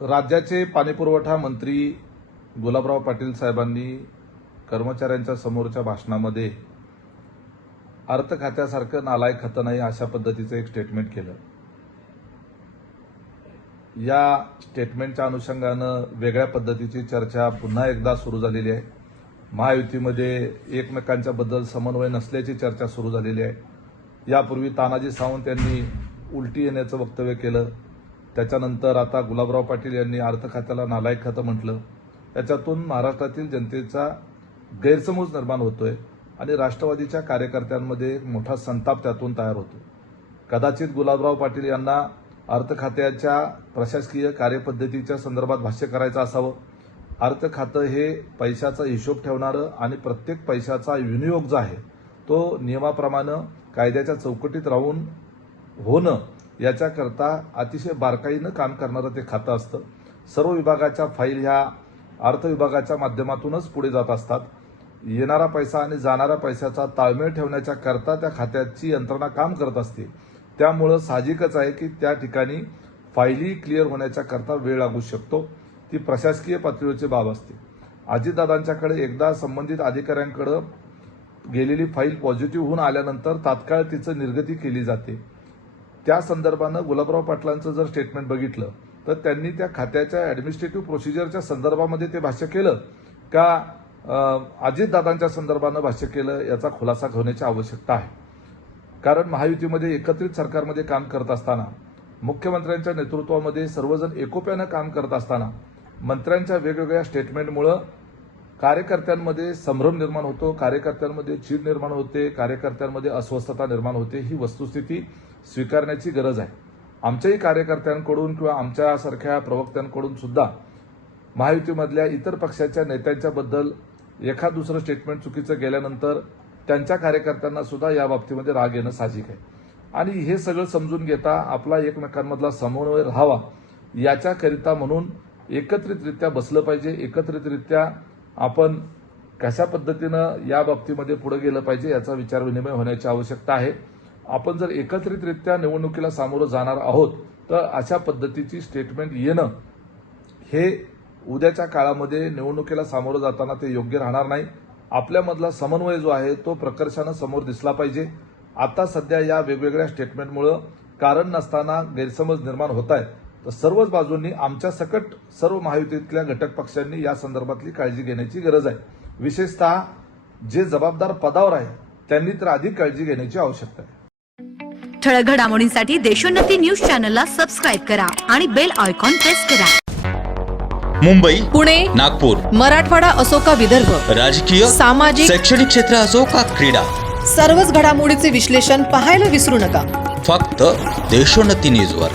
राज्याचे पाणीपुरवठा मंत्री गुलाबराव पाटील साहेबांनी कर्मचाऱ्यांच्या समोरच्या भाषणामध्ये अर्थ खात्यासारखं नालायक खातं नाही अशा पद्धतीचं एक स्टेटमेंट केलं। या स्टेटमेंटच्या अनुषंगानं वेगळ्या पद्धतीची चर्चा पुन्हा एकदा सुरू झालेली आहे। महायुतीमध्ये एकमेकांच्या बद्दल समन्वय नसल्याची चर्चा सुरू झालेली आहे। यापूर्वी तानाजी सावंत यांनी उलटी येण्याचं वक्तव्य केलं, त्याच्यानंतर आता गुलाबराव पाटील यांनी अर्थ खात्याला नालायक खातं म्हटलं। त्याच्यातून महाराष्ट्रातील जनतेचा गैरसमज निर्माण होतोय आणि राष्ट्रवादीच्या कार्यकर्त्यांमध्ये मोठा संताप त्यातून तयार होतो। कदाचित गुलाबराव पाटील यांना अर्थ खात्याच्या प्रशासकीय कार्यपद्धतीच्या संदर्भात भाष्य करायचं असावं। अर्थ खातं हे पैशाचा हिशोब ठेवणारं आणि प्रत्येक पैशाचा विनियोग जो आहे तो नियमाप्रमाणे कायद्याच्या चौकटीत राहून होणं याच्याकरता अतिशय बारकाईनं काम करणारं ते खातं असतं। सर्व विभागाच्या फाईल ह्या अर्थ विभागाच्या माध्यमातूनच पुढे जात असतात। येणारा पैसा आणि जाणाऱ्या पैशाचा ताळमेळ ठेवण्याच्या करता त्या खात्याची यंत्रणा काम करत असते। त्यामुळे साहजिकच आहे की त्या ठिकाणी फाईली क्लिअर होण्याच्या करता वेळ लागू शकतो। ती प्रशासकीय पातळीवरची बाब असते। अजितदादांच्याकडे एकदा संबंधित अधिकाऱ्यांकडे गेलेली फाईल पॉझिटिव्ह होऊन आल्यानंतर तात्काळ तिचं निर्गती केली जाते। त्या संदर्भानं गुलाबराव पाटलांचं जर स्टेटमेंट बघितलं तर त्यांनी त्या खात्याच्या ॲडमिनिस्ट्रेटिव्ह प्रोसिजरच्या संदर्भामध्ये ते भाष्य केलं का अजितदादांच्या संदर्भानं भाष्य केलं याचा खुलासा होण्याची आवश्यकता आहे। कारण महायुतीमध्ये एकत्रित सरकारमध्ये काम करत असताना, मुख्यमंत्र्यांच्या नेतृत्वामध्ये सर्वजण एकोप्यानं काम करत असताना मंत्र्यांच्या वेगवेगळ्या स्टेटमेंटमुळे कार्यकर्त्यांमध्ये संभ्रम निर्माण होतो, कार्यकर्त्यांमध्ये चीड निर्माण होते, कार्यकर्त्यांमध्ये अस्वस्थता निर्माण होते। ही वस्तुस्थिती स्वीकारण्याची गरज आहे। आमच्याही कार्यकर्त्यांकडून किंवा आमच्यासारख्या प्रवक्त्यांकडून सुद्धा महायुतीमधल्या इतर पक्षाच्या नेत्यांच्याबद्दल एखाद दुसरं स्टेटमेंट चुकीचं गेल्यानंतर त्यांच्या कार्यकर्त्यांना सुद्धा या बाबतीमध्ये राग येणं साहजिक आहे। आणि हे सगळं समजून घेता आपला एकमेकांमधला समन्वय राहावा याच्याकरिता म्हणून एकत्रितरित्या बसलं पाहिजे। एकत्रितरित्या आपण कशा पद्धतीनं या बाबतीमध्ये पुढे गेलं पाहिजे याचा विचार विनिमय होण्याची आवश्यकता आहे। आपण जर एकत्रितरित्या निवडणुकीला सामोरं जाणार आहोत तर अशा पद्धतीची स्टेटमेंट येणं हे उद्याच्या काळामध्ये निवडणुकीला सामोरं जाताना ते योग्य राहणार नाही। आपल्यामधला समन्वय जो आहे तो प्रकर्षानं समोर दिसला पाहिजे। आता सध्या या वेगवेगळ्या स्टेटमेंटमुळे कारण नसताना गैरसमज निर्माण होत आहेत, तर सर्वच बाजूंनी आमच्या सकट सर्व महायुतीतल्या घटक पक्षांनी या संदर्भातली काळजी घेण्याची गरज आहे। विशेषतः जे जबाबदार पदावर आहे त्यांनी तर अधिक काळजी घेण्याची आवश्यकता आहे। ठळक घडामोडींसाठी देशोन्नती न्यूज चॅनलला सबस्क्राईब करा आणि बेल आयकॉन प्रेस करा। मुंबई, पुणे, नागपूर, मराठवाडा असो का विदर्भ, राजकीय, सामाजिक, शैक्षणिक क्षेत्र असो का क्रीडा, सर्वच घडामोडीचे विश्लेषण पाहायला विसरू नका। फक्त देशोन्नती न्यूजवर।